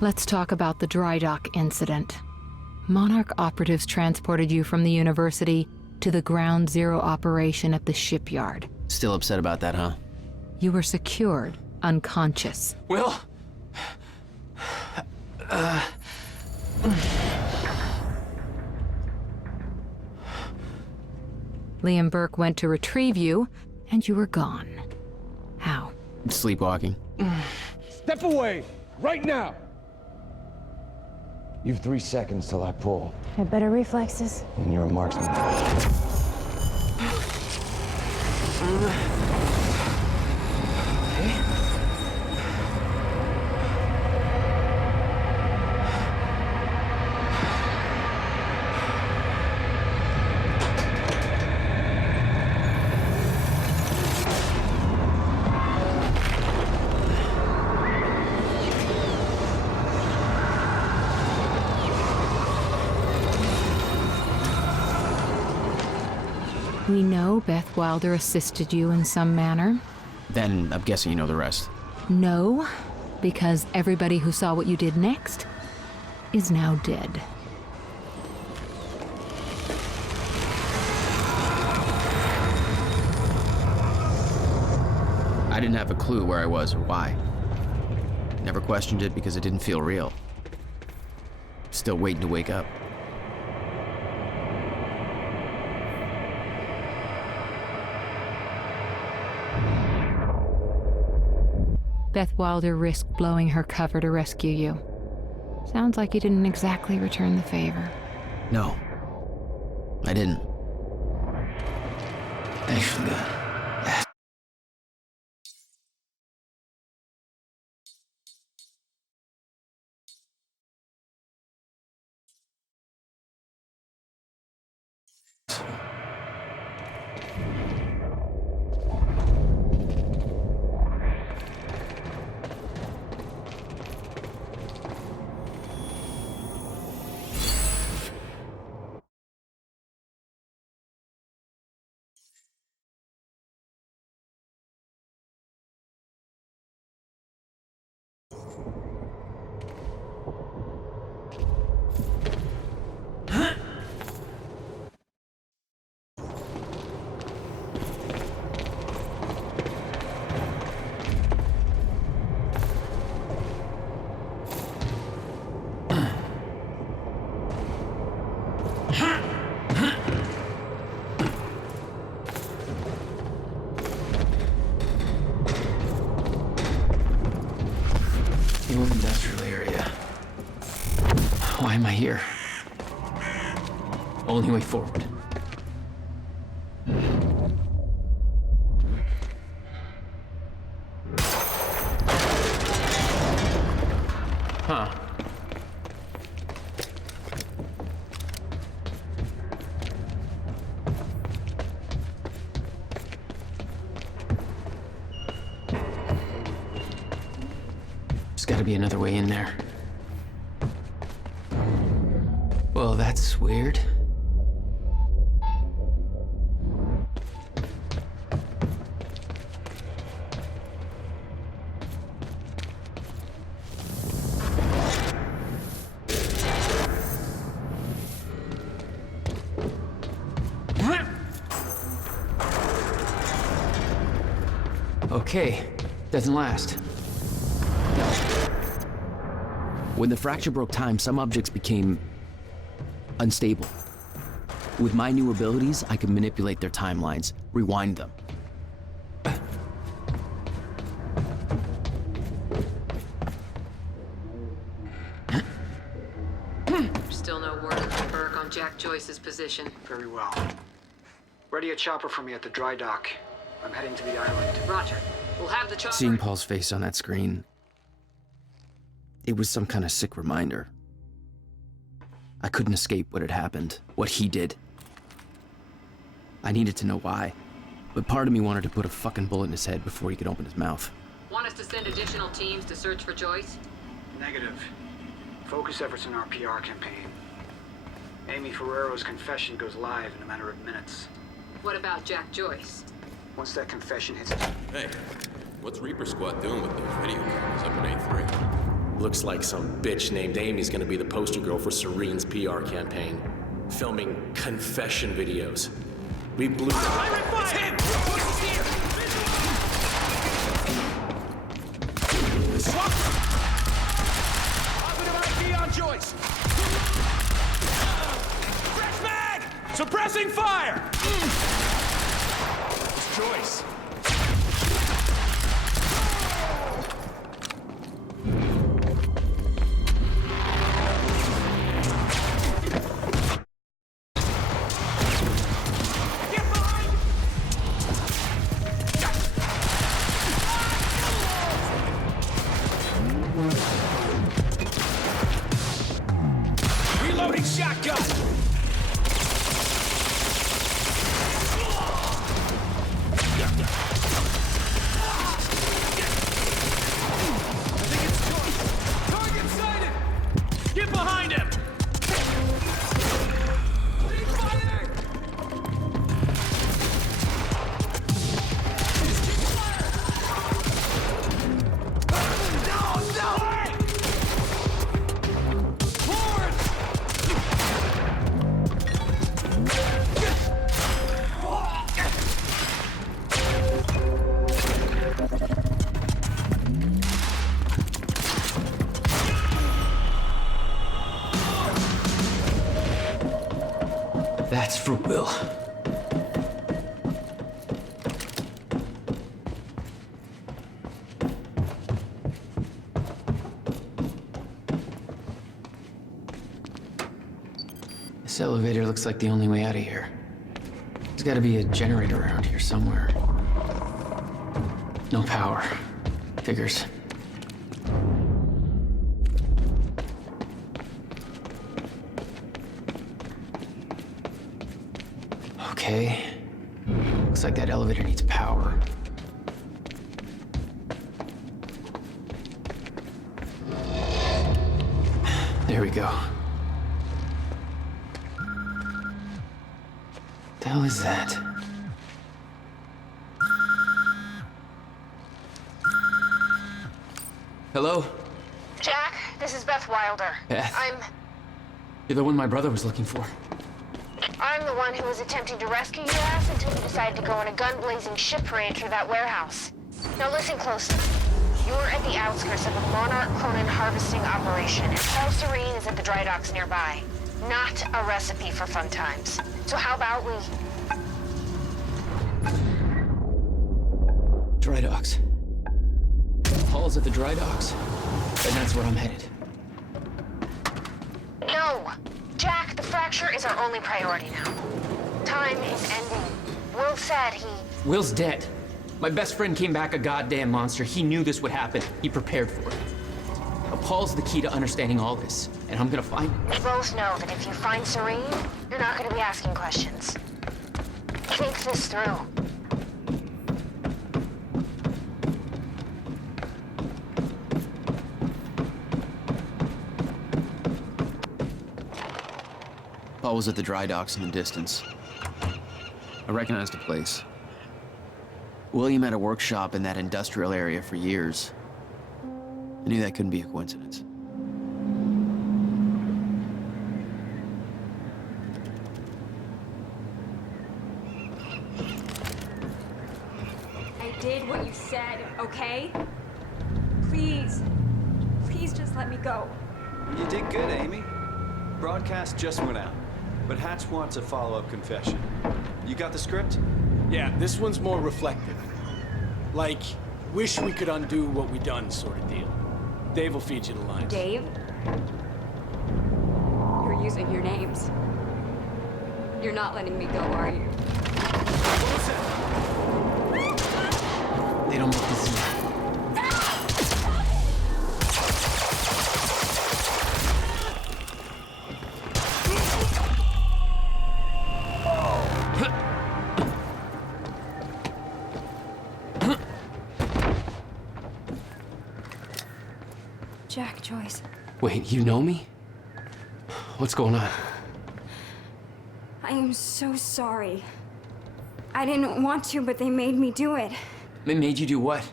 Let's talk about the dry dock incident. Monarch operatives transported you from the university to the Ground Zero operation at the shipyard. Still upset about that, huh? You were secured, unconscious. Will? Liam Burke went to retrieve you, and you were gone. How? Sleepwalking. Step away! Right now! You've 3 seconds till I pull. Had better reflexes. And you're a marksman. We know Beth Wilder assisted you in some manner. Then I'm guessing you know the rest. No, because everybody who saw what you did next is now dead. I didn't have a clue where I was or why. Never questioned it because it didn't feel real. Still waiting to wake up. Beth Wilder risked blowing her cover to rescue you. Sounds like you didn't exactly return the favor. No, I didn't. Actually, New industrial area. Why am I here? Only way forward. Huh. There's gotta be another way in there. Well, that's weird. Okay, doesn't last. when the fracture broke time, some objects became unstable. With my new abilities, I could manipulate their timelines, rewind them. Still no word from Burke on Jack Joyce's position. Very well. Ready a chopper for me at the dry dock. I'm heading to the island. Roger. We'll have the chopper. Seeing Paul's face on that screen, it was some kind of sick reminder. I couldn't escape what had happened, what he did. I needed to know why, but part of me wanted to put a fucking bullet in his head before he could open his mouth. Want us to send additional teams to search for Joyce? Negative. Focus efforts on our PR campaign. Amy Ferrero's confession goes live in a matter of minutes. What about Jack Joyce? Once that confession hits... Hey, what's Reaper Squad doing with those video cameras up in A3? Looks like some bitch named Amy's gonna be the poster girl for Serene's PR campaign. Filming confession videos. We blew them. It's him! He's here! Swap! Positive ID on Joyce! Fresh mag! Suppressing fire! It's Joyce. Reloading shotgun! Target sighted! Get behind him! He's firing! No! Forward! That's for Will. This elevator looks like the only way out of here. There's gotta be a generator around here somewhere. No power. Figures. Okay. Looks like that elevator needs power. There we go. The hell is that? Hello? Jack, this is Beth Wilder. Beth? You're the one my brother was looking for. I'm the one who was attempting to rescue your ass until you decided to go on a gun-blazing ship parade through that warehouse. Now listen closely. You're at the outskirts of a Monarch Cronin harvesting operation, and Paul Serene is at the dry docks nearby. Not a recipe for fun times. So how about we... Dry docks. Paul's at the dry docks. And that's where I'm headed. No! Jack, the fracture is our only priority now. Time is ending. Will said he... Will's dead. My best friend came back a goddamn monster. He knew this would happen. He prepared for it. Now, Paul's the key to understanding all this, and I'm gonna find him. We both know that if you find Serene, you're not gonna be asking questions. Think this through. Paul was at the dry docks in the distance. I recognized the place. William had a workshop in that industrial area for years. I knew that couldn't be a coincidence. I did what you said, okay? Please. Please just let me go. You did good, Amy. Broadcast just went out, but Hatch wants a follow-up confession. You got the script? Yeah, this one's more reflective. Like, wish we could undo what we done sort of deal. Dave will feed you the lines. Dave? You're using your names. You're not letting me go, are you? They don't make this easy. Jack Joyce. Wait, you know me? What's going on? I am so sorry. I didn't want to, but they made me do it. They made you do what?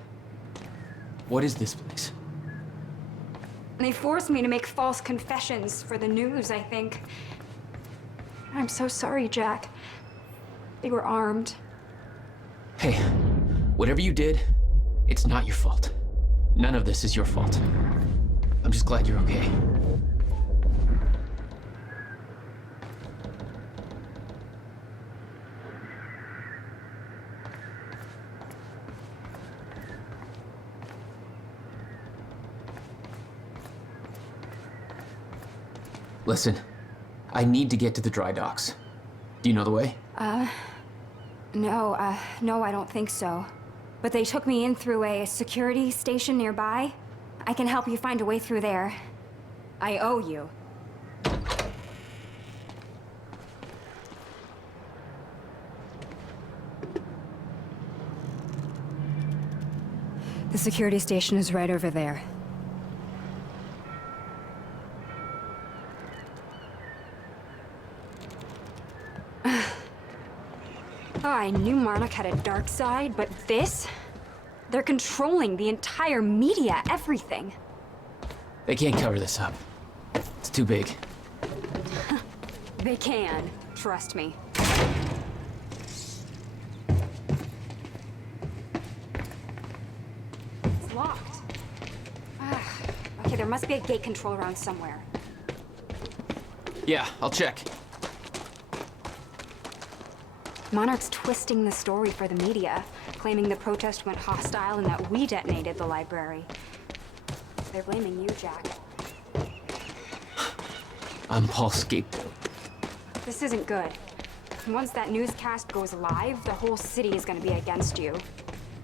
What is this place? They forced me to make false confessions for the news, I think. I'm so sorry, Jack. They were armed. Hey, whatever you did, it's not your fault. None of this is your fault. I'm just glad you're okay. Listen, I need to get to the dry docks. Do you know the way? No, I don't think so. But they took me in through a security station nearby. I can help you find a way through there. I owe you. The security station is right over there. Oh, I knew Monarch had a dark side, but this? They're controlling the entire media, everything. They can't cover this up. It's too big. They can, trust me. It's locked. Okay, there must be a gate control around somewhere. Yeah, I'll check. Monarch's twisting the story for the media, claiming the protest went hostile and that we detonated the library. They're blaming you, Jack. I'm Paul's scapegoat. This isn't good. Once that newscast goes live, the whole city is gonna be against you.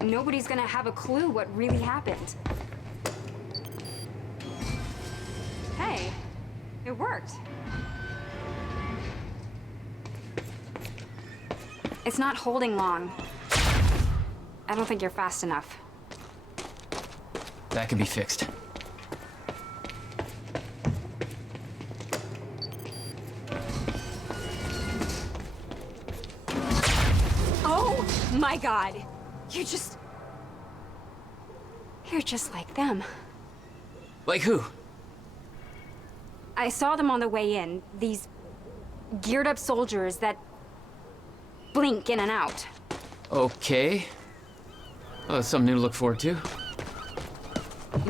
Nobody's gonna have a clue what really happened. Hey, it worked. It's not holding long. I don't think you're fast enough. That can be fixed. Oh my God! You're just like them. Like who? I saw them on the way in. These geared up soldiers that blink in and out. Okay. Well, that's something new to look forward to. You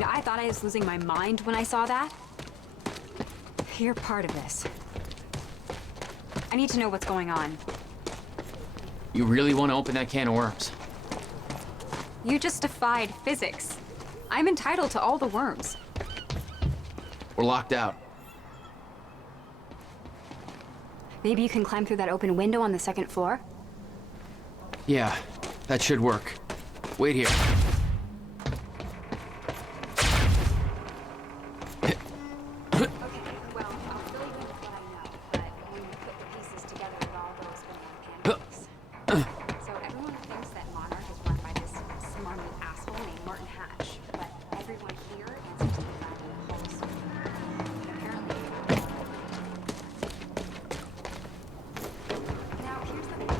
know, I thought I was losing my mind when I saw that. You're part of this. I need to know what's going on. You really want to open that can of worms? You just defied physics. I'm entitled to all the worms. We're locked out. Maybe you can climb through that open window on the second floor? Yeah, that should work. Wait here. Okay, well, I'll fill you in with what I know, but when you put the pieces together, it all goes banana pancakes. So everyone thinks that Monarch is run by this smarmy asshole named Martin Hatch, but everyone here answers to the guy named Paul Serene. And apparently... Now, here's the thing.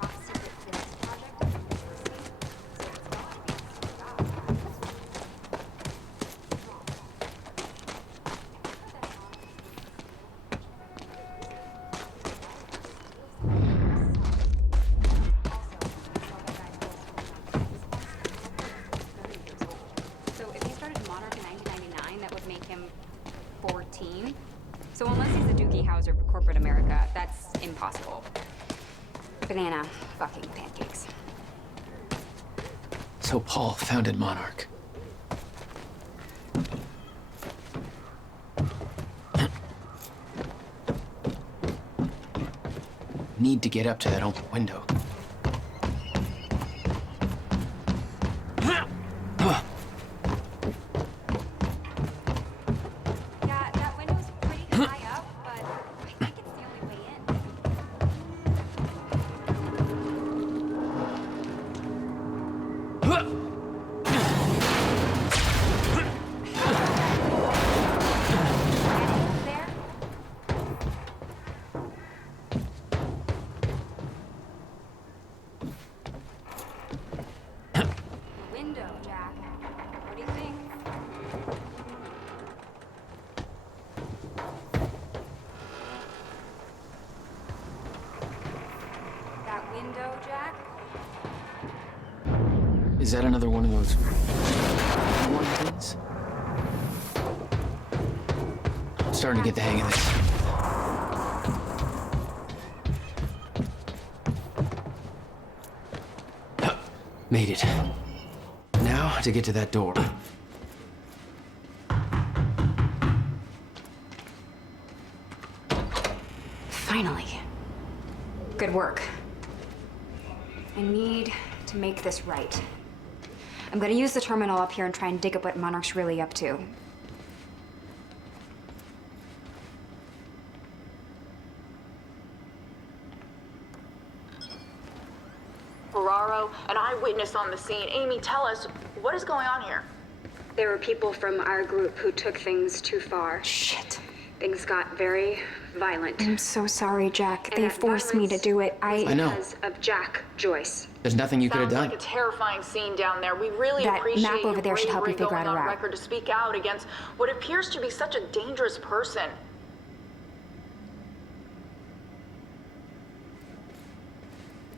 Paul top secret physics project in New York City, so it's got to be So if he started Monarch in 1999, that would make him 14. So unless he's a Doogie Howser of corporate America, that's impossible. Banana fucking pancakes. So Paul founded Monarch. Need to get up to that open window. Yeah, that window's pretty high up, but I think it's the only way in. There? window, Jack. What do you think? That window, Jack? Is that another one of those things? I'm starting to get the hang of this. Made it. Now to get to that door. Finally. Good work. I need to make this right. I'm gonna use the terminal up here and try and dig up what Monarch's really up to. Ferraro, an eyewitness on the scene. Amy, tell us, what is going on here? There were people from our group who took things too far. Shit. Things got very violent. I'm so sorry, Jack. And They that forced me to violence do it. I know. Because of Jack Joyce. There's nothing you could have Sounds done. like a terrifying scene down there. We really That appreciate map over your there should help you bravery figure out going a on route. record to speak out against what appears to be such a dangerous person.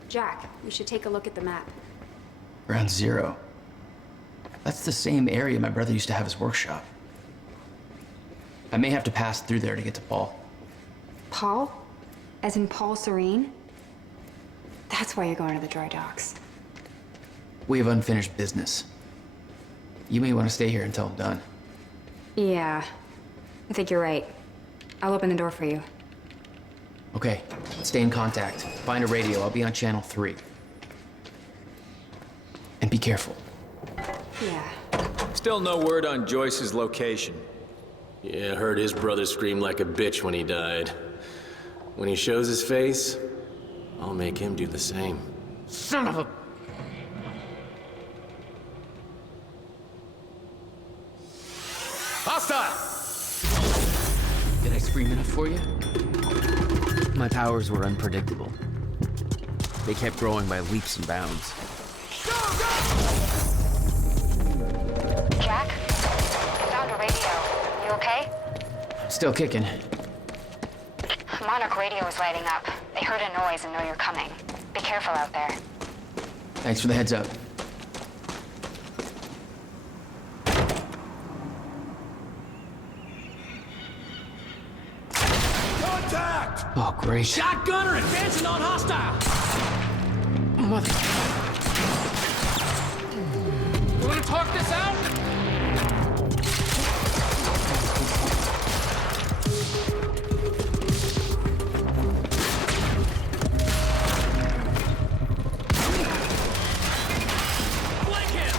Jack, we should take a look at the map. Ground Zero. That's the same area my brother used to have his workshop. I may have to pass through there to get to Paul. Paul? As in Paul Serene? That's why you're going to the dry docks. We have unfinished business. You may want to stay here until I'm done. Yeah, I think you're right. I'll open the door for you. Okay, stay in contact. Find a radio. I'll be on channel 3. And be careful. Yeah. Still no word on Joyce's location. Yeah, I heard his brother scream like a bitch when he died. When he shows his face, I'll make him do the same. Son of a... Hostile! Did I scream enough for you? My powers were unpredictable. They kept growing by leaps and bounds. Jack? I found a radio. You okay? Still kicking. Monarch radio is lighting up. They heard a noise and know you're coming. Be careful out there. Thanks for the heads up. Contact! Oh, great. Shotgunner advancing on hostile! Mother... You wanna talk this out? Flank him!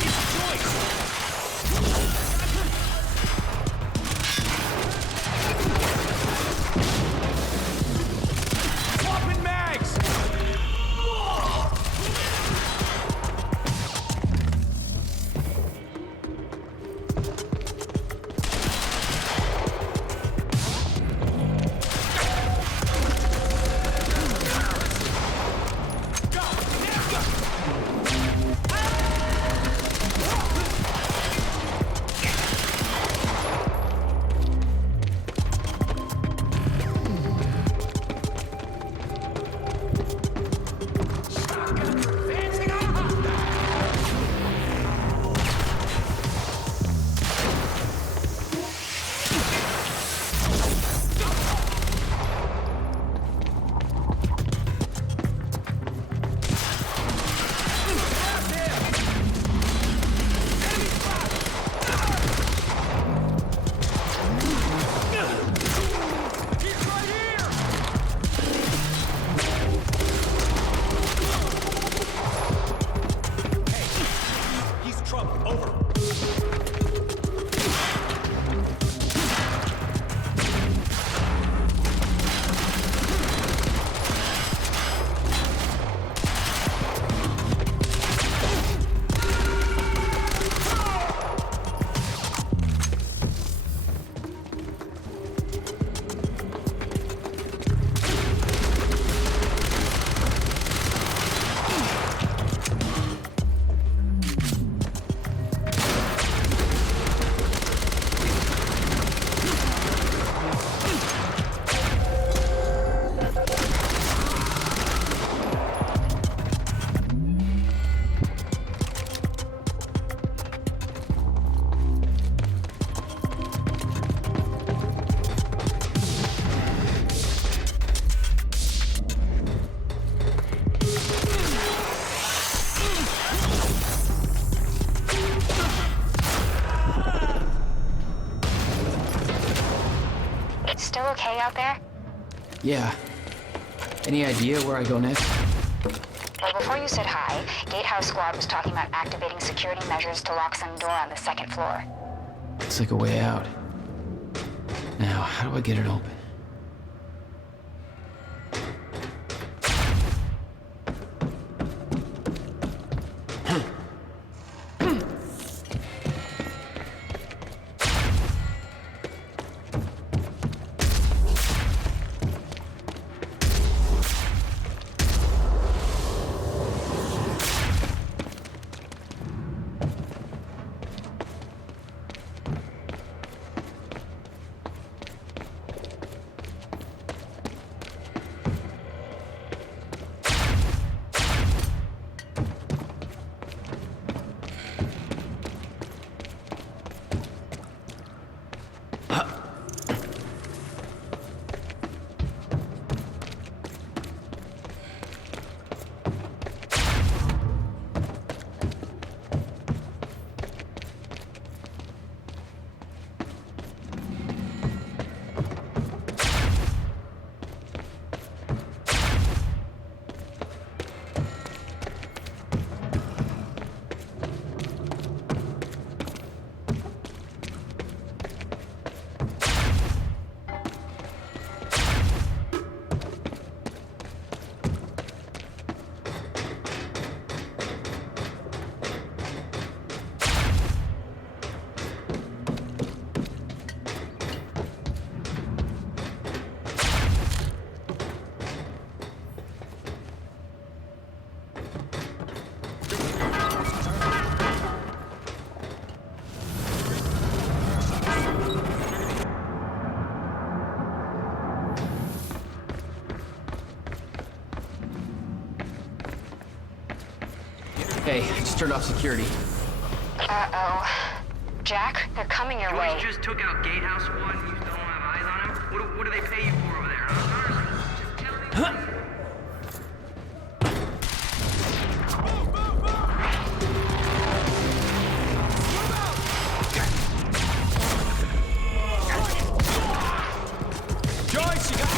It's Joyce! Swapping mags! out there? Yeah. Any idea where I go next? Well, before you said hi, Gatehouse Squad was talking about activating security measures to lock some door on the second floor. Looks like a way out. Now, how do I get it open? Hey, I just turned off security. Uh-oh. Jack, they're coming your way. Joyce just took out Gatehouse Squad and you still don't have eyes on him? What do they pay you for over there, huh? Just tell me. Huh? Joyce, you got...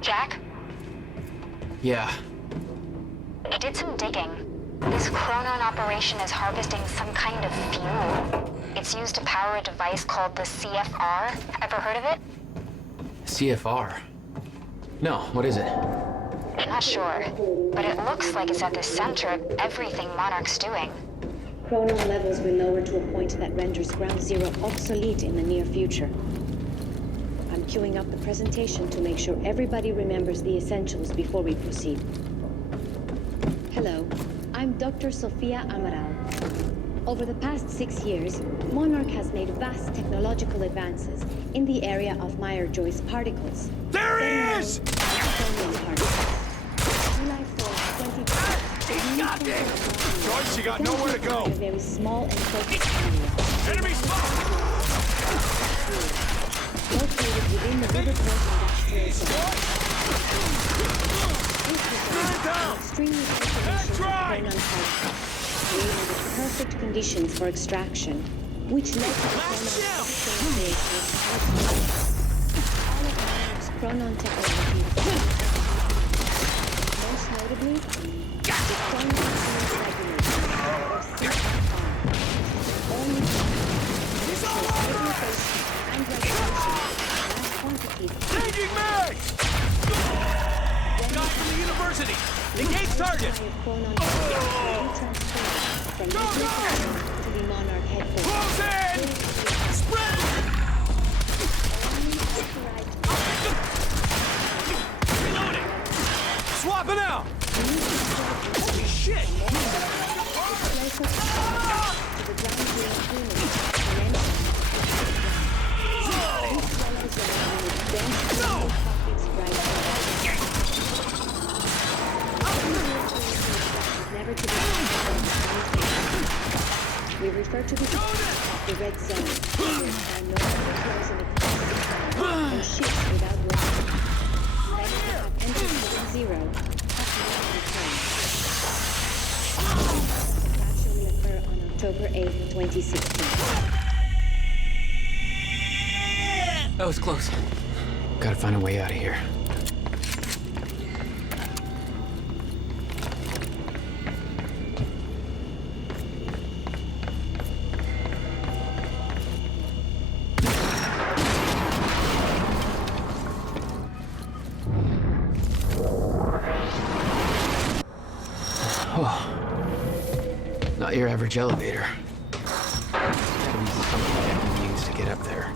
Jack? Yeah. I did some digging. This Chronon operation is harvesting some kind of fuel. It's used to power a device called the CFR. Ever heard of it? CFR? No, what is it? I'm not sure, but it looks like it's at the center of everything Monarch's doing. Chronon levels will lower to a point that renders Ground Zero obsolete in the near future. I'm queuing up the presentation to make sure everybody remembers the essentials before we proceed. Hello, I'm Dr. Sofia Amaral. Over the past 6 years, Monarch has made vast technological advances in the area of Meyer-Joyce particles. There he is! He's got this! Joyce, you got nowhere to go! A very small and focused area. Enemy spotted! Located within the Riverport Industrial Zone. This is an extremely isolation of Chronon particles, creating the perfect conditions for extraction. which led to the all of Monarch's chronon technology. Most notably, the chronon regulation, or CFR, only and regulation, mass quantities. Changing mags! Guy from the university! Engage target! From the to the Monarch headquarters. Close in! Spread! Reloading! Swapping out! Holy shit! We refer to this as the red zone. And no longer flows in the process and shifts without warning. That is have entered zone zero. That will occur on October 8th, 2016. That was close. Gotta find a way out of here. Not your average elevator. There's gotta be something I can use to get up there.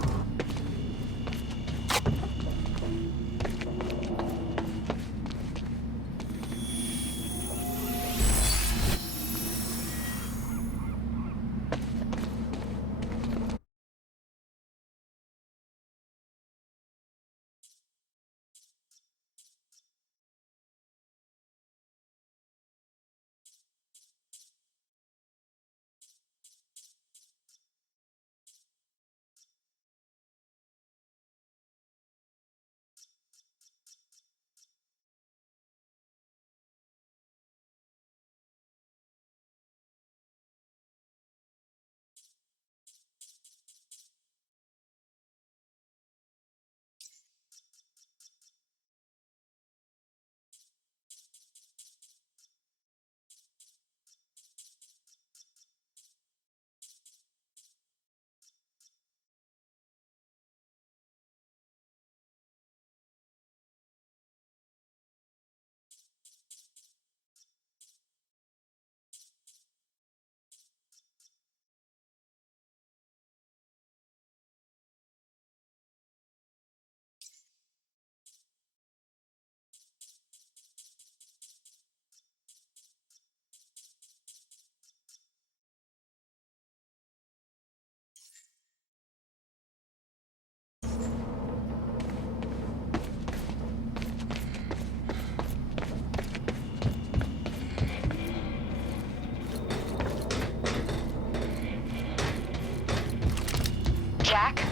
Jack,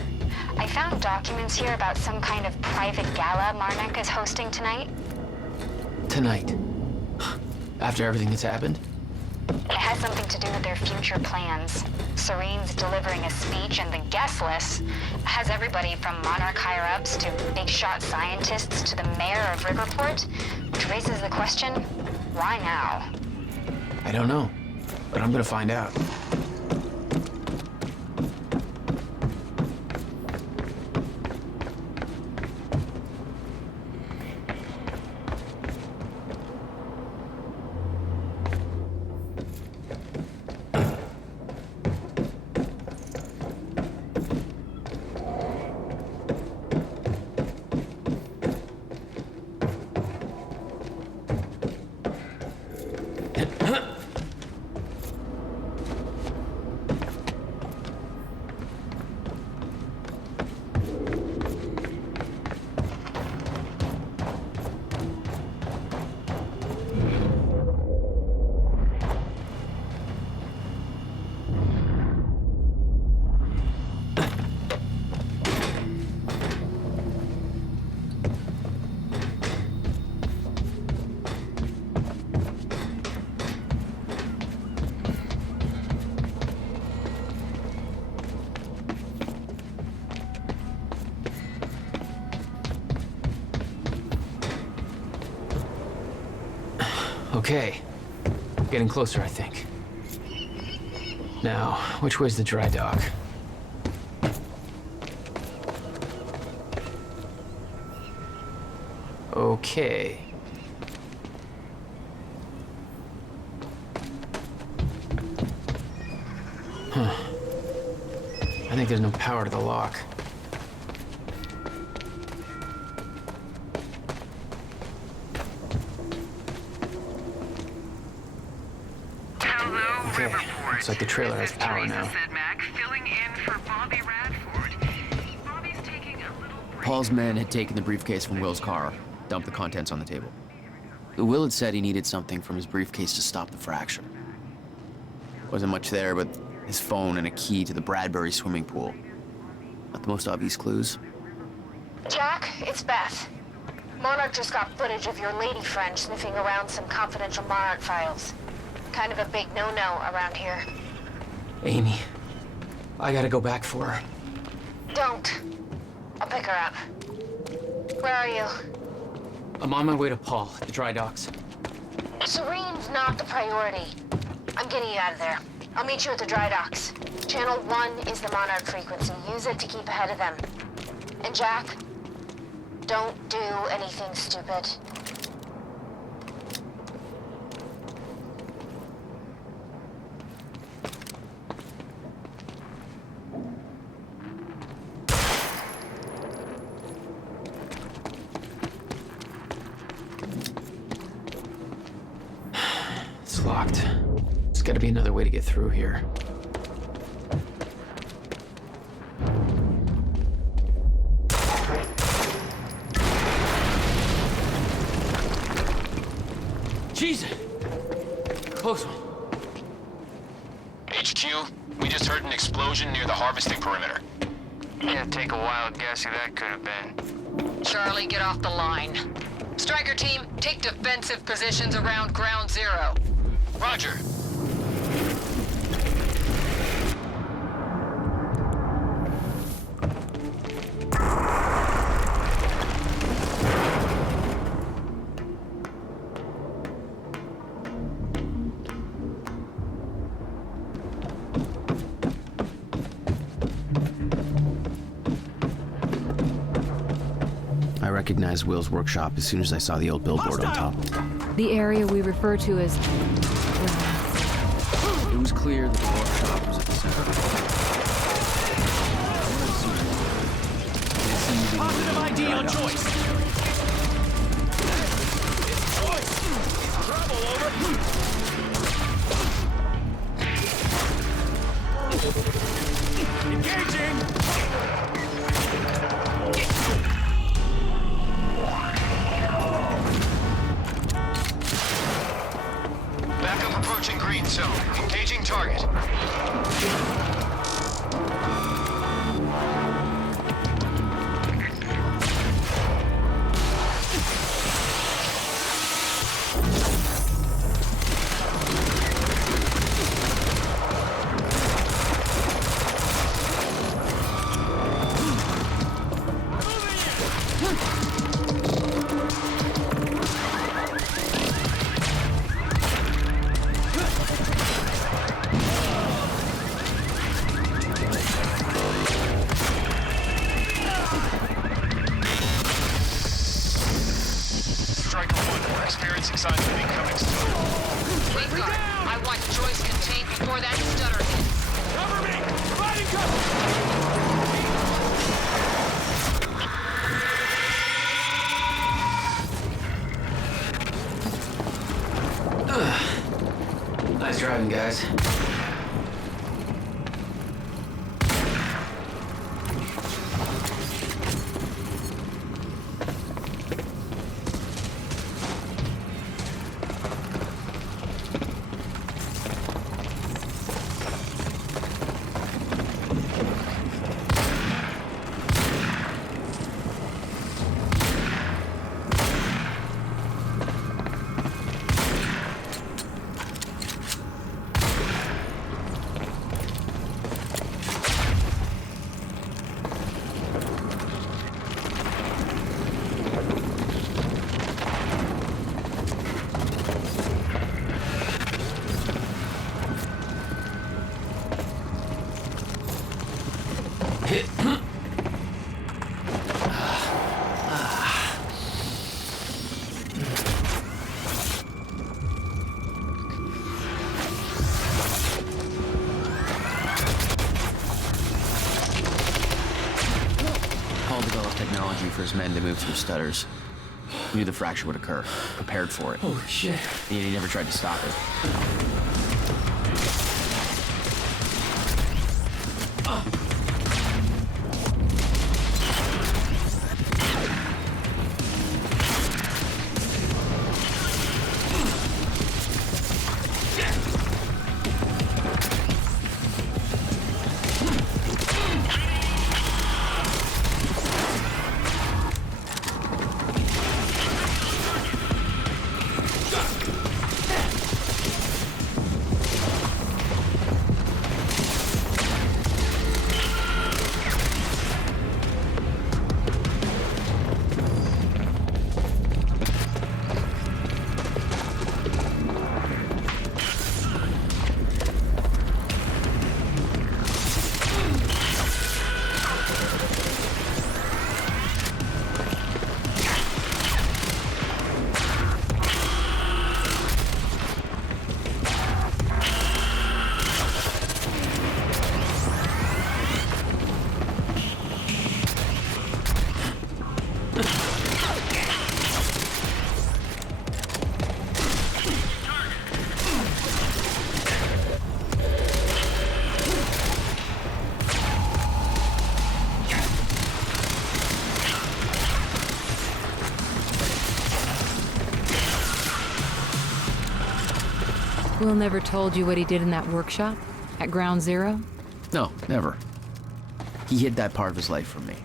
I found documents here about some kind of private gala Monarch is hosting tonight. Tonight? After everything that's happened? It has something to do with their future plans. Serene's delivering a speech, and the guest list has everybody from Monarch higher-ups to big-shot scientists to the mayor of Riverport, which raises the question, why now? I don't know, but I'm gonna find out. Okay. Getting closer, I think. Now, which way's the dry dock? Okay. Huh. I think there's no power to the lock. Okay, looks like the trailer has power now. Paul's men had taken the briefcase from Will's car, dumped the contents on the table. Will had said he needed something from his briefcase to stop the fracture. Wasn't much there but his phone and a key to the Bradbury swimming pool. Not the most obvious clues. Jack, it's Beth. Monarch just got footage of your lady friend sniffing around some confidential Monarch files. Kind of a big no-no around here. Amy, I gotta go back for her. Don't. I'll pick her up. Where are you? I'm on my way to Paul at the dry docks. Serene's not the priority. I'm getting you out of there. I'll meet you at the dry docks. Channel 1 is the Monarch frequency. Use it to keep ahead of them. And Jack, don't do anything stupid. It's locked. There's gotta be another way to get through here. Jesus! Close one. HQ, we just heard an explosion near the harvesting perimeter. Yeah, take a wild guess who that could have been. Charlie, get off the line. Striker team, take defensive positions around ground zero. Roger. I recognized Will's workshop as soon as I saw the old billboard on top. The area we refer to as... It was clear that the workshop was at the center. Positive ID on Joyce. It's Joyce. He's trouble, over. Engaging. Backup approaching green zone. Engaging target. Experiencing signs of incoming storm. Safeguard, I want Joyce contained before that stutter hits. Cover me! Providing cover! Nice driving, guys. for his men to move through stutters. He knew the fracture would occur, prepared for it. Holy shit. And he never tried to stop it. Will never told you what he did in that workshop at Ground Zero? No, never. He hid that part of his life from me.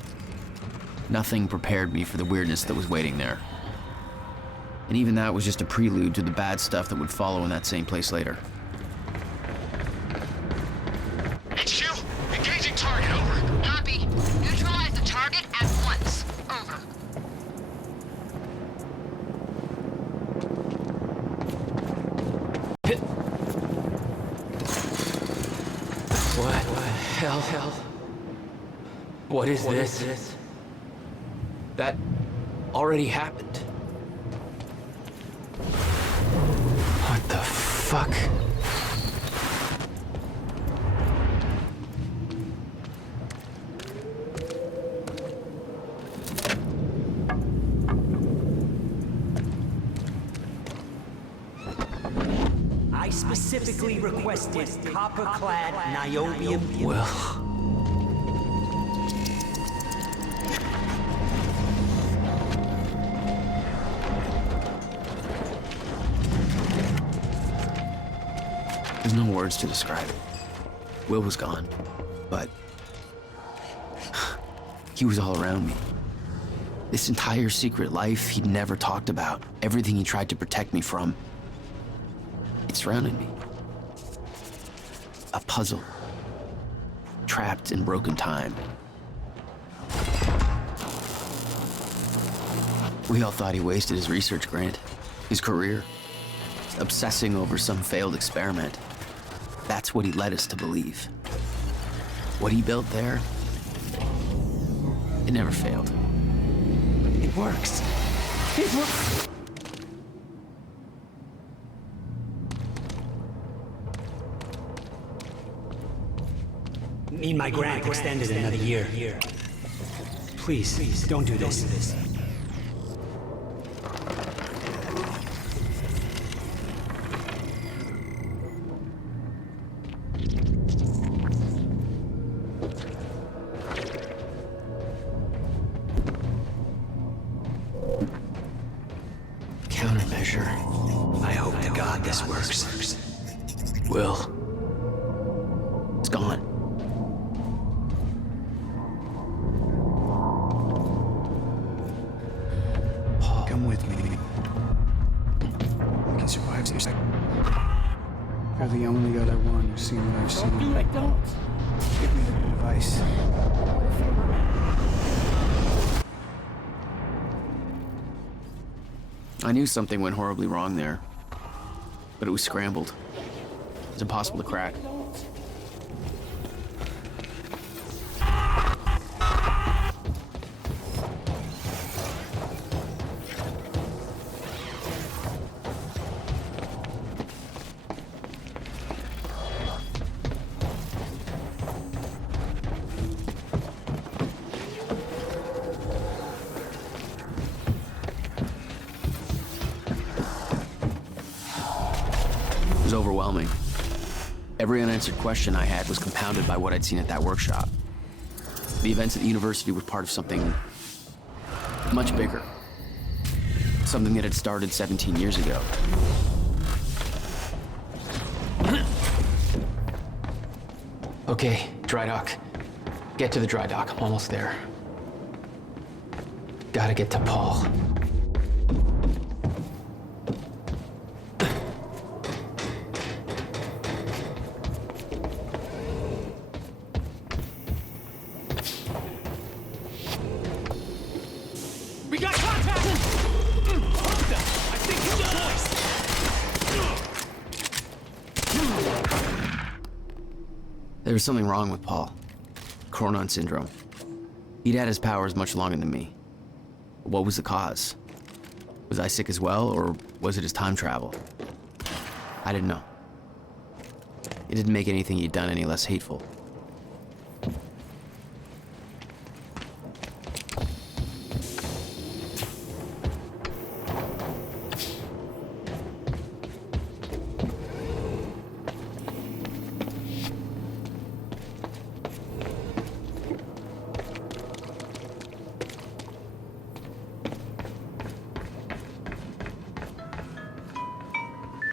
Nothing prepared me for the weirdness that was waiting there. And even that was just a prelude to the bad stuff that would follow in that same place later. HQ, engaging target, over. Copy. Neutralize the target at once. Over. What the hell? What is this? That already happened. What the fuck? I specifically requested copper-clad niobium. Well. There's no words to describe it. Will was gone, but he was all around me. This entire secret life he'd never talked about, everything he tried to protect me from, it surrounded me. A puzzle, trapped in broken time. We all thought he wasted his research grant, his career, obsessing over some failed experiment. That's what he led us to believe. What he built there, it never failed. It works. It works. Need my grant extended another year. Please, don't do this. Countermeasure. I hope to God this works. Will. It's gone. Paul, come with me. I can survive this. You're the only other one who's seen what I've seen. Don't. Give me the advice. I knew something went horribly wrong there, but it was scrambled. It was impossible to crack. was overwhelming. Every unanswered question I had was compounded by what I'd seen at that workshop. The events at the university were part of something much bigger. Something that had started 17 years ago. Okay, dry dock. Get to the dry dock. I'm almost there. Gotta get to Paul. We got contact! Hooked him! I think it's Joyce! There was something wrong with Paul. Cronon syndrome. He'd had his powers much longer than me. What was the cause? Was I sick as well, or was it his time travel? I didn't know. It didn't make anything he'd done any less hateful.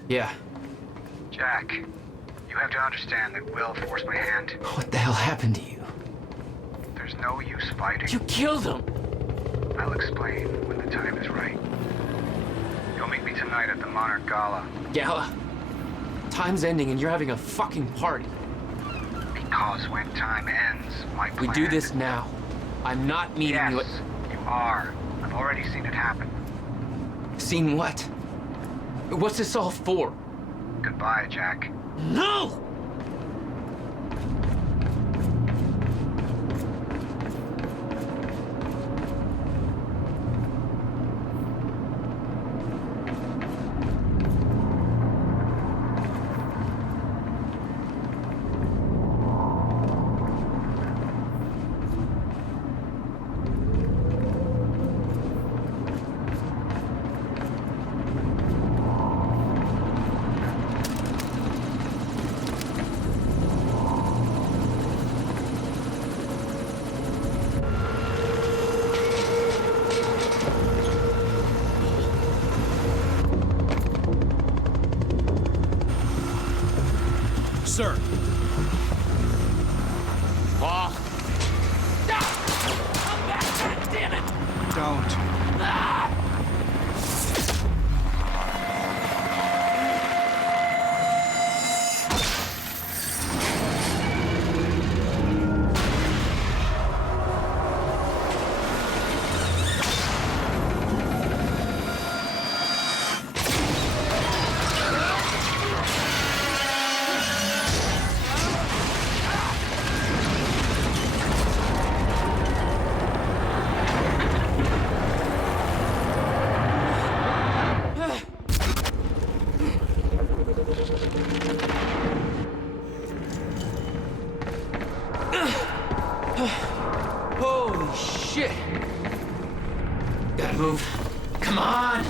Yeah. Jack, you have to understand that Will forced my hand. What the hell happened to you? There's no use fighting. You killed him! I'll explain when the time is right. You'll meet me tonight at the Monarch Gala. Gala? Time's ending and you're having a fucking party. Because when time ends, my plan... We do this now. I'm not meeting you at... Yes, you are. I've already seen it happen. Seen what? What's this all for? Goodbye, Jack. No! Sir. Paul. Come back, God damn it! Don't. Holy shit! Gotta move. Come on!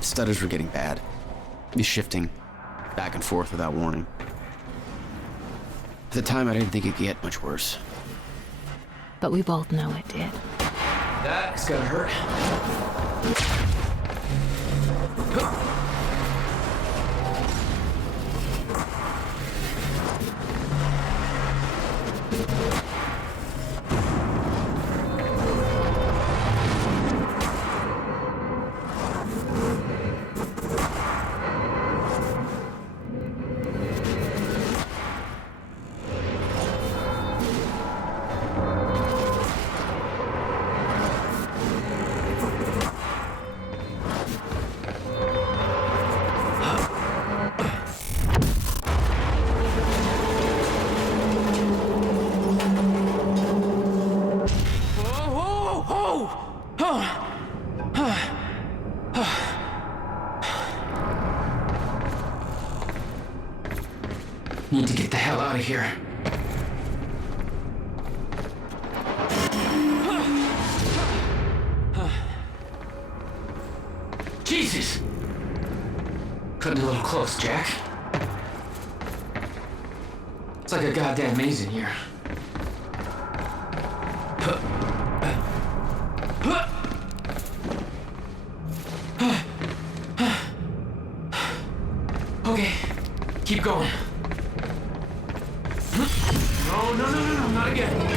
Stutters were getting bad. He's shifting back and forth without warning. At the time, I didn't think it could get much worse. But we both know it did. That's gonna hurt. Need to get the hell out of here. Jesus! Cutting a little close, Jack. It's like a goddamn maze in here. Okay, keep going. No, not again.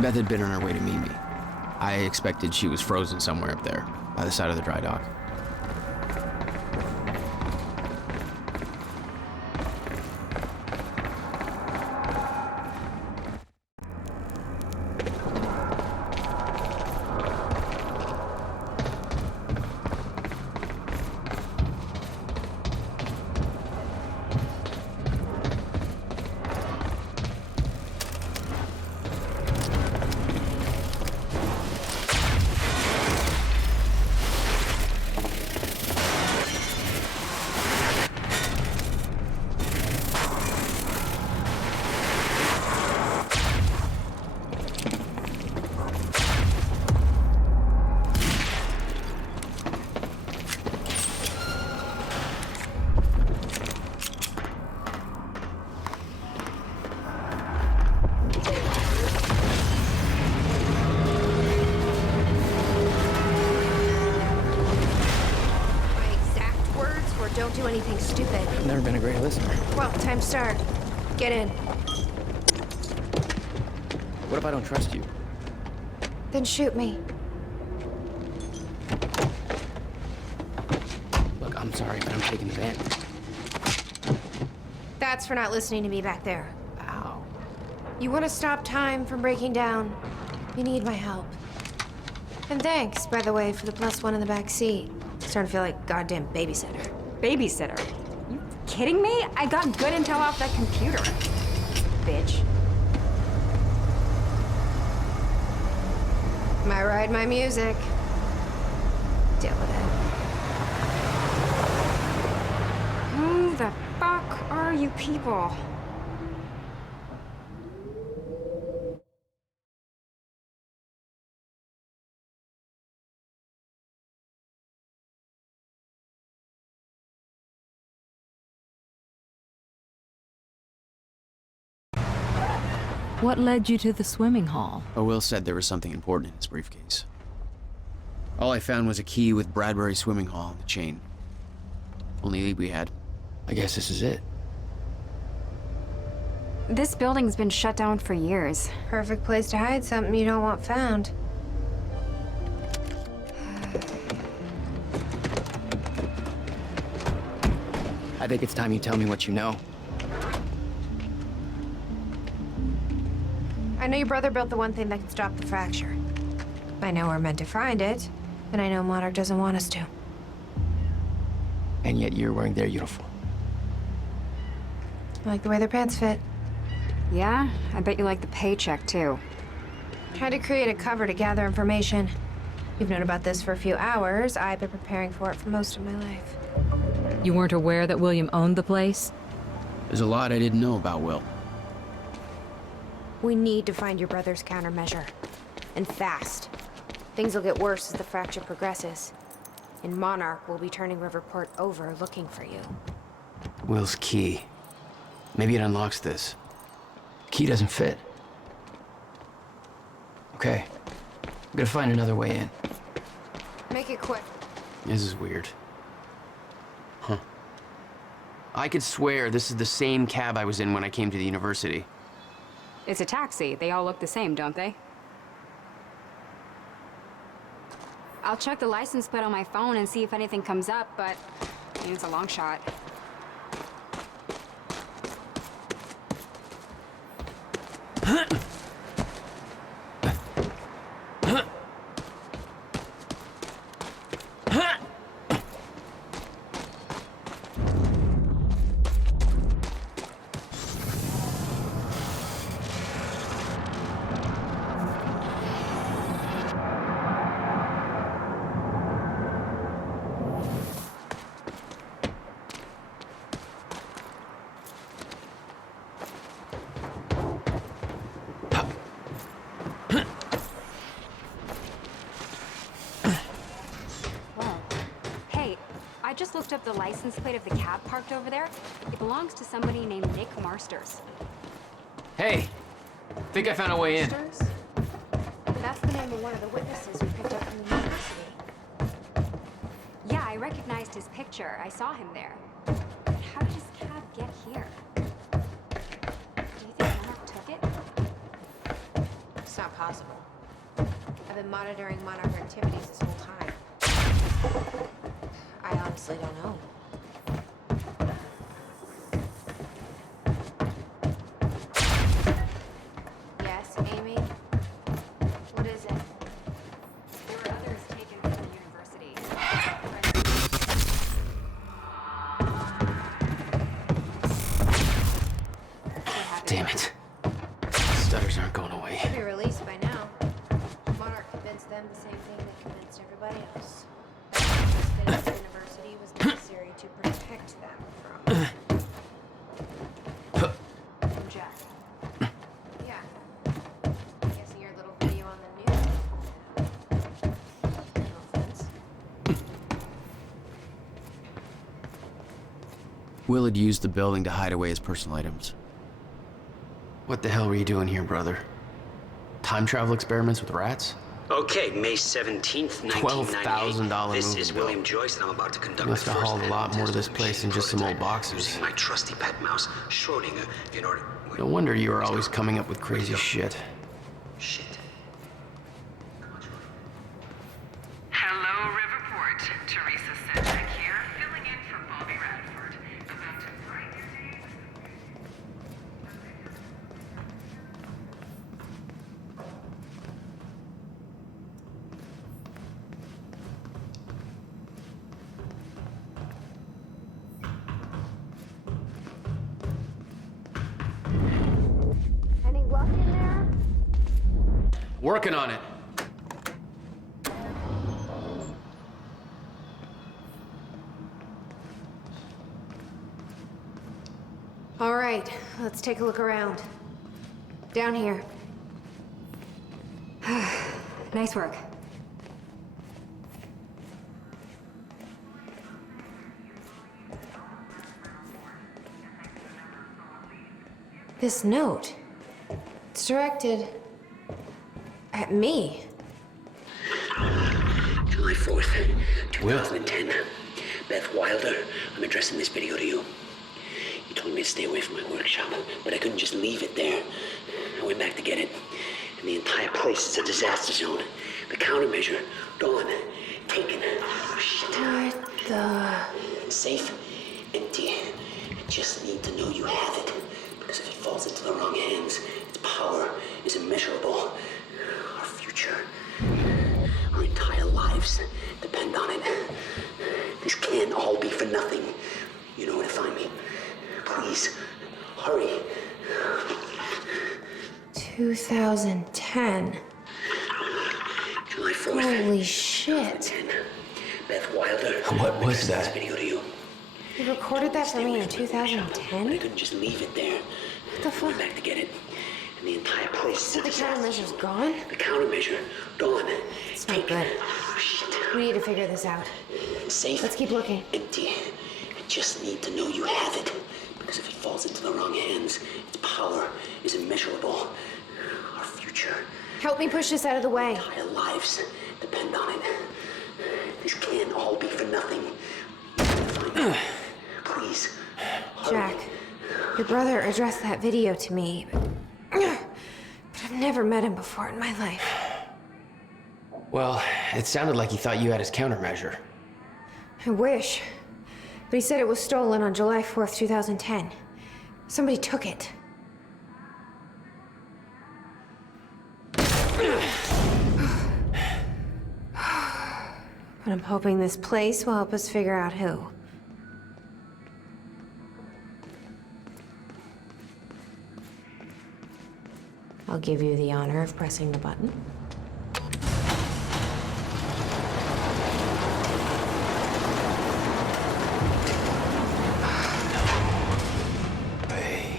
Beth had been on her way to meet me. I expected she was frozen somewhere up there, by the side of the dry dock. Don't do anything stupid. I've never been a great listener. Well, time to start. Get in. What if I don't trust you? Then shoot me. Look, I'm sorry, but I'm taking the van. That's for not listening to me back there. Ow. You want to stop time from breaking down? You need my help. And thanks, by the way, for the +1 in the back seat. Starting to feel like goddamn babysitter. Babysitter? You kidding me? I got good intel off that computer. Bitch. My ride, my music. Deal with it. Who the fuck are you people? What led you to the swimming hall? Oh, Will said there was something important in his briefcase. All I found was a key with Bradbury Swimming Hall on the chain. Only lead we had. I guess this is it. This building's been shut down for years. Perfect place to hide something you don't want found. I think it's time you tell me what you know. I know your brother built the one thing that can stop the fracture. I know we're meant to find it, and I know Monarch doesn't want us to. And yet you're wearing their uniform. I like the way their pants fit. Yeah? I bet you like the paycheck, too. Tried to create a cover to gather information. You've known about this for a few hours. I've been preparing for it for most of my life. You weren't aware that William owned the place? There's a lot I didn't know about Will. We need to find your brother's countermeasure. And fast. Things will get worse as the fracture progresses. And Monarch will be turning Riverport over looking for you. Will's key. Maybe it unlocks this. The key doesn't fit. Okay. I'm gonna find another way in. Make it quick. This is weird. Huh. I could swear this is the same cab I was in when I came to the university. It's a taxi. They all look the same, don't they? I'll check the license plate on my phone and see if anything comes up, but I mean, it's a long shot. I just looked up the license plate of the cab parked over there. It belongs to somebody named Nick Marsters. Hey! Think I found a way in. That's the name of one of the witnesses we picked up from the university. Yeah, I recognized his picture. I saw him there. But how did his cab get here? Do you think Monarch took it? It's not possible. I've been monitoring Monarch activities this whole time. I honestly don't know. Yes, Amy? What is it? There were others taken from the university. Damn it. Stutters aren't going away. Should be released by now. Monarch convinced them the same thing that convinced everybody else. That the university was necessary to protect them from Jack. Yeah. Guessing your little video on the news. No offense. Will had used the building to hide away his personal items. What the hell were you doing here, brother? Time travel experiments with rats? Okay, May 17th, 1998. $12,000 This movie is bill. William Joyce, and I'm about to conduct Must the have first hauled a lot more to this place than just some old boxes. using my trusty pet mouse, Schrodinger, in order... No wonder you were always coming up with crazy shit. Shit. Hello, Riverport. Teresa Sedgwick here, filling in for Bobby Radford. About to brighten your day. Any luck in there? Working on it. All right, let's take a look around. Down here. Nice work. This note. It's directed at me. July 4th, 2010. Beth Wilder, I'm addressing this video to you. You told me to stay away from my workshop, but I couldn't just leave it there. I went back to get it, and the entire place is a disaster zone. The countermeasure, gone, taken. Oh, shit. What the... Safe, empty. I just need to know you have it, because if it falls into the wrong hands, its power is immeasurable. Our future, our entire lives depend on it. This can't all be for nothing. You know where to find me. Please, hurry. 2010. July 4th. Holy shit. Beth Wilder. What was that? Video to you. You recorded that for me in 2010? I couldn't just leave it there. What the fuck? Went back to get it, and the entire place is So the countermeasure's gone? The countermeasure, gone. It's not good. Oh, shit. We need to figure this out. Safe. Let's keep looking. Empty. I just need to know you have it. Because if it falls into the wrong hands, its power is immeasurable. Our future. Help me push this out of the way. Our lives depend on it. This can't all be for nothing. Please. Hurry. Jack, your brother addressed that video to me. But I've never met him before in my life. Well, it sounded like he thought you had his countermeasure. I wish. But he said it was stolen on July 4th, 2010. Somebody took it. But I'm hoping this place will help us figure out who. I'll give you the honor of pressing the button.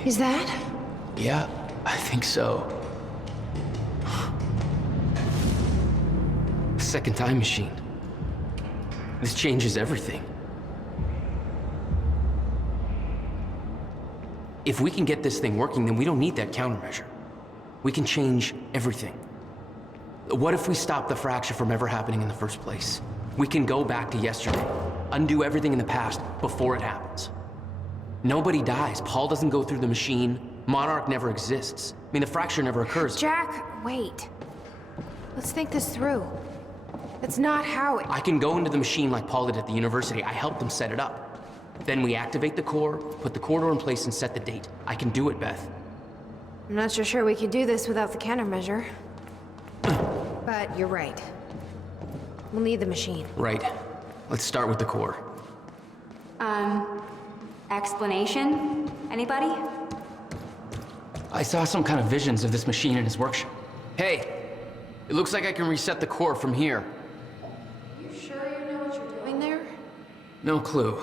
Is that? Yeah, I think so. Second time machine. This changes everything. If we can get this thing working, then we don't need that countermeasure. We can change everything. What if we stop the fracture from ever happening in the first place? We can go back to yesterday, undo everything in the past before it happens. Nobody dies. Paul doesn't go through the machine. Monarch never exists. I mean, the fracture never occurs. Jack, wait. Let's think this through. That's not how it... I can go into the machine like Paul did at the university. I helped them set it up. Then we activate the core, put the corridor in place, and set the date. I can do it, Beth. I'm not so sure we can do this without the countermeasure. But you're right. We'll need the machine. Right. Let's start with the core. Explanation? Anybody? I saw some kind of visions of this machine in his workshop. Hey, it looks like I can reset the core from here. You sure you know what you're doing there? No clue.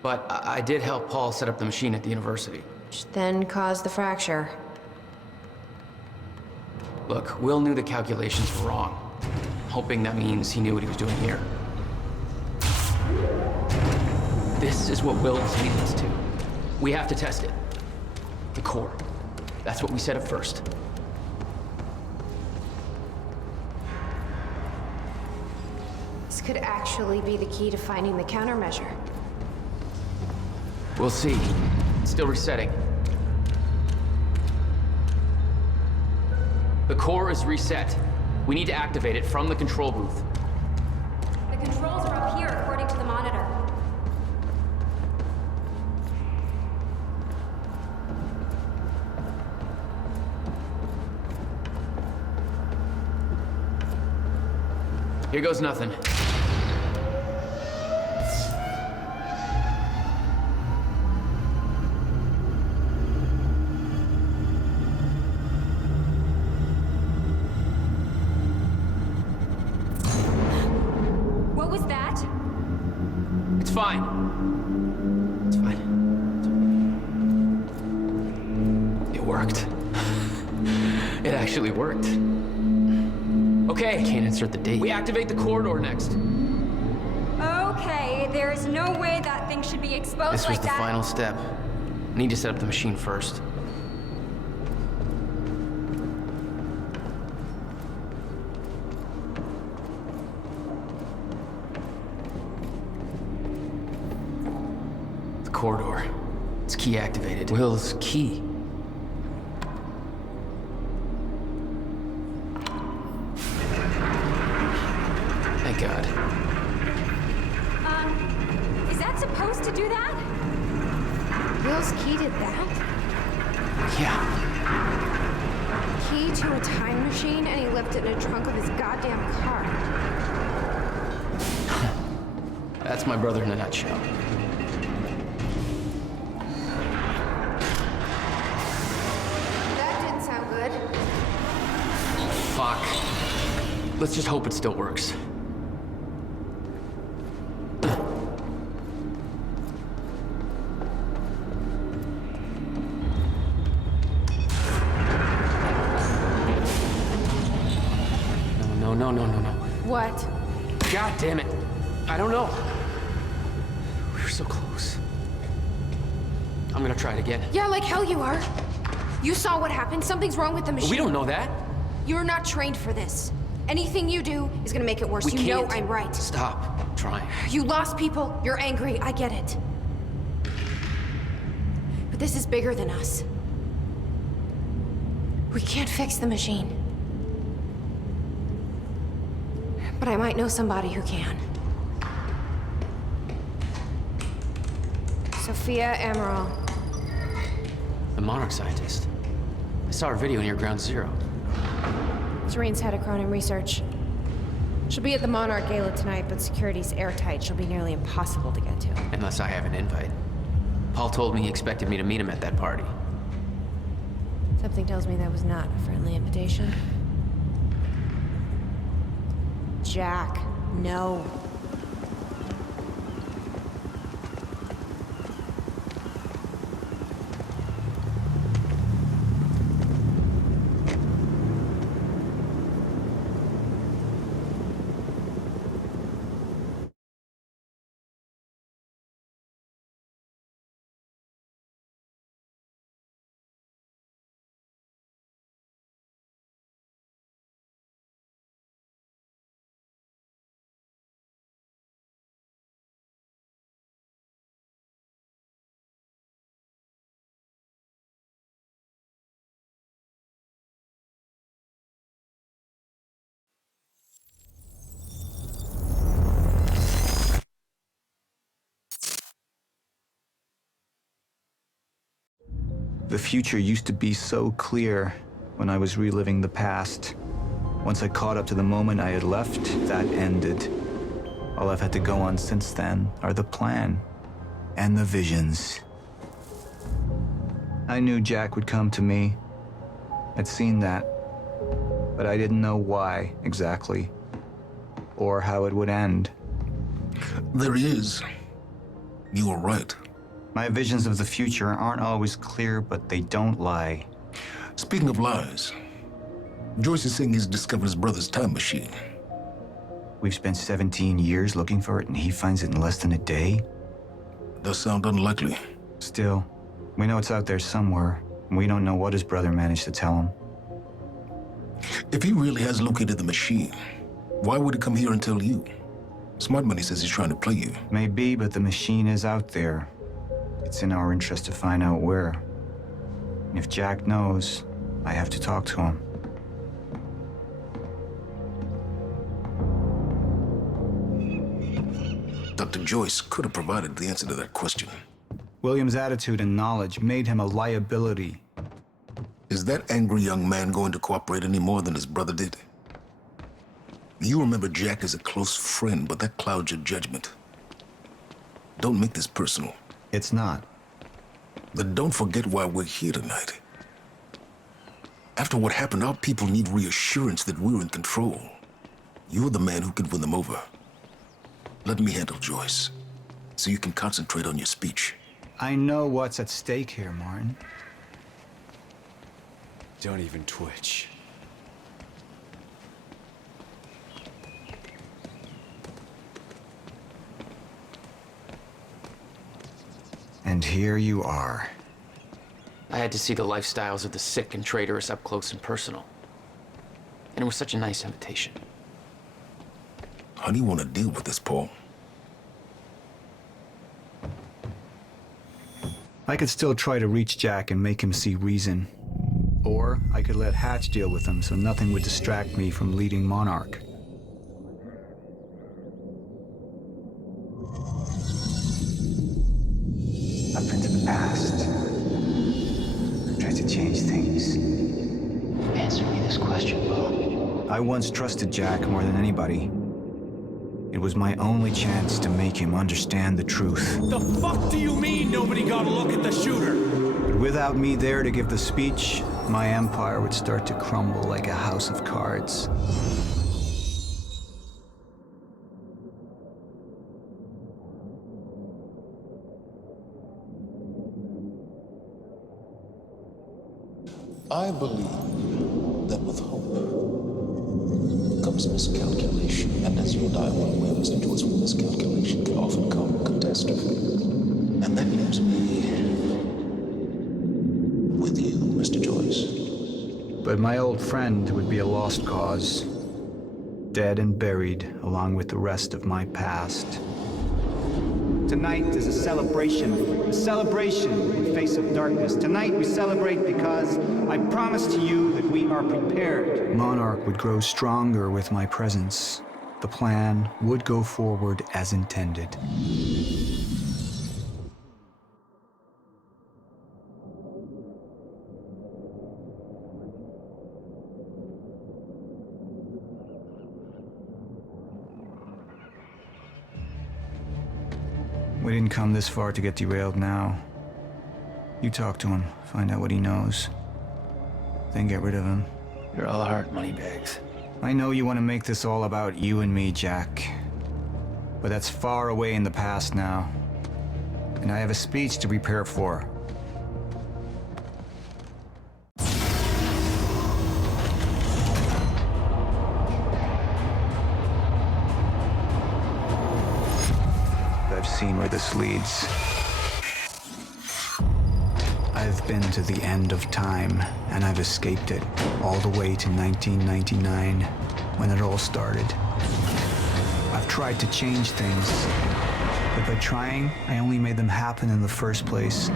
But I did help Paul set up the machine at the university. Which then caused the fracture. Look, Will knew the calculations were wrong. Hoping that means he knew what he was doing here. This is what Will is leading us to. We have to test it. The core. That's what we set up first. This could actually be the key to finding the countermeasure. We'll see. Still resetting. The core is reset. We need to activate it from the control booth. The controls are up here, according to the monitor. Here goes nothing. What was that? It's fine. It's fine. It worked. It actually worked. Okay. I can't insert the date. We activate the corridor next. Okay, there is no way that thing should be exposed This was like the that. final step. I need to set up the machine first. The corridor. It's key activated. Will's key. Thank God. Is that supposed to do that? Will's key did that? Yeah. Key to a time machine, and he left it in the trunk of his goddamn car. That's my brother in a nutshell. That didn't sound good. Fuck. Let's just hope it still works. No. What? God damn it. I don't know. We were so close. I'm gonna try it again. Yeah, like hell you are. You saw what happened. Something's wrong with the machine. We don't know that. You're not trained for this. Anything you do is gonna make it worse. We You know can't. I'm right. Stop trying. You lost people. You're angry. I get it. But this is bigger than us. We can't fix the machine. But I might know somebody who can. Sophia Amaral. The Monarch scientist. I saw her video near Ground Zero. Serene's head of Cronin Research. She'll be at the Monarch Gala tonight, but security's airtight. She'll be nearly impossible to get to. Unless I have an invite. Paul told me he expected me to meet him at that party. Something tells me that was not a friendly invitation. Jack, no. The future used to be so clear when I was reliving the past. Once I caught up to the moment I had left, that ended. All I've had to go on since then are the plan and the visions. I knew Jack would come to me. I'd seen that, but I didn't know why exactly, or how it would end. There he is. You were right. My visions of the future aren't always clear, but they don't lie. Speaking of lies, Joyce is saying he's discovered his brother's time machine. We've spent 17 years looking for it, and he finds it in less than a day? Does sound unlikely. Still, we know it's out there somewhere, and we don't know what his brother managed to tell him. If he really has located the machine, why would he come here and tell you? Smart Money says he's trying to play you. Maybe, but the machine is out there. It's in our interest to find out where. And if Jack knows, I have to talk to him. Joyce could have provided the answer to that question. William's attitude and knowledge made him a liability. Is that angry young man going to cooperate any more than his brother did? You remember Jack as a close friend, but that clouds your judgment. Don't make this personal. It's not. Then don't forget why we're here tonight. After what happened, our people need reassurance that we're in control. You're the man who can win them over. Let me handle Joyce, so you can concentrate on your speech. I know what's at stake here, Martin. Don't even twitch. And here you are. I had to see the lifestyles of the sick and traitorous up close and personal. And it was such a nice invitation. How do you want to deal with this, Paul? I could still try to reach Jack and make him see reason. Or I could let Hatch deal with him so nothing would distract me from leading Monarch. Up into the past. Tried to change things. Answer me this question, Paul. I once trusted Jack more than anybody. It was my only chance to make him understand the truth. The fuck do you mean nobody got a look at the shooter? But without me there to give the speech, my empire would start to crumble like a house of cards. I believe that with hope comes miscalculation, and as you and I well aware, Mr. Joyce, with miscalculation can often come catastrophe. And that leaves me with you, Mr. Joyce. But my old friend would be a lost cause, dead and buried along with the rest of my past. Tonight is a celebration in the face of darkness. Tonight we celebrate because I promise to you that we are prepared. Monarch would grow stronger with my presence. The plan would go forward as intended. We didn't come this far to get derailed now. You talk to him, find out what he knows. Then get rid of him. You're all heart, moneybags. I know you want to make this all about you and me, Jack. But that's far away in the past now. And I have a speech to prepare for. I've seen where this leads. I've been to the end of time, and I've escaped it, all the way to 1999, when it all started. I've tried to change things, but by trying, I only made them happen in the first place.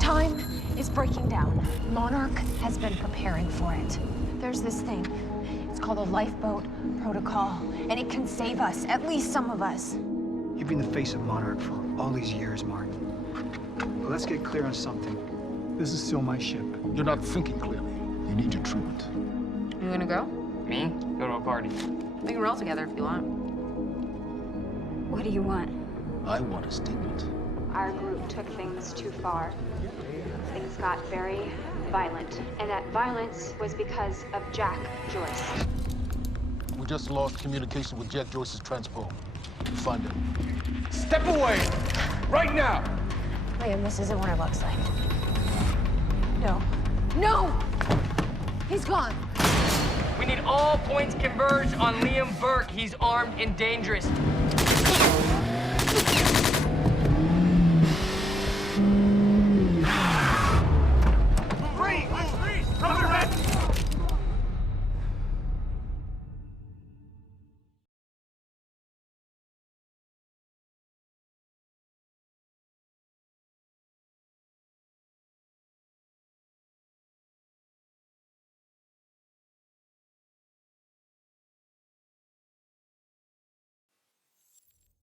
Time is breaking down. Monarch has been preparing for it. There's this thing. It's called a lifeboat protocol, and it can save us, at least some of us. You've been the face of Monarch for all these years, Martin. But let's get clear on something. This is still my ship. You're not thinking clearly. You need your treatment. You gonna go? Me? Go to a party. We can roll together if you want. What do you want? I want a statement. Our group took things too far. Things got very violent. And that violence was because of Jack Joyce. We just lost communication with Jack Joyce's transport. Find him. Step away! Right now! Liam, this isn't what it looks like. No. No! He's gone. We need all points converged on Liam Burke. He's armed and dangerous.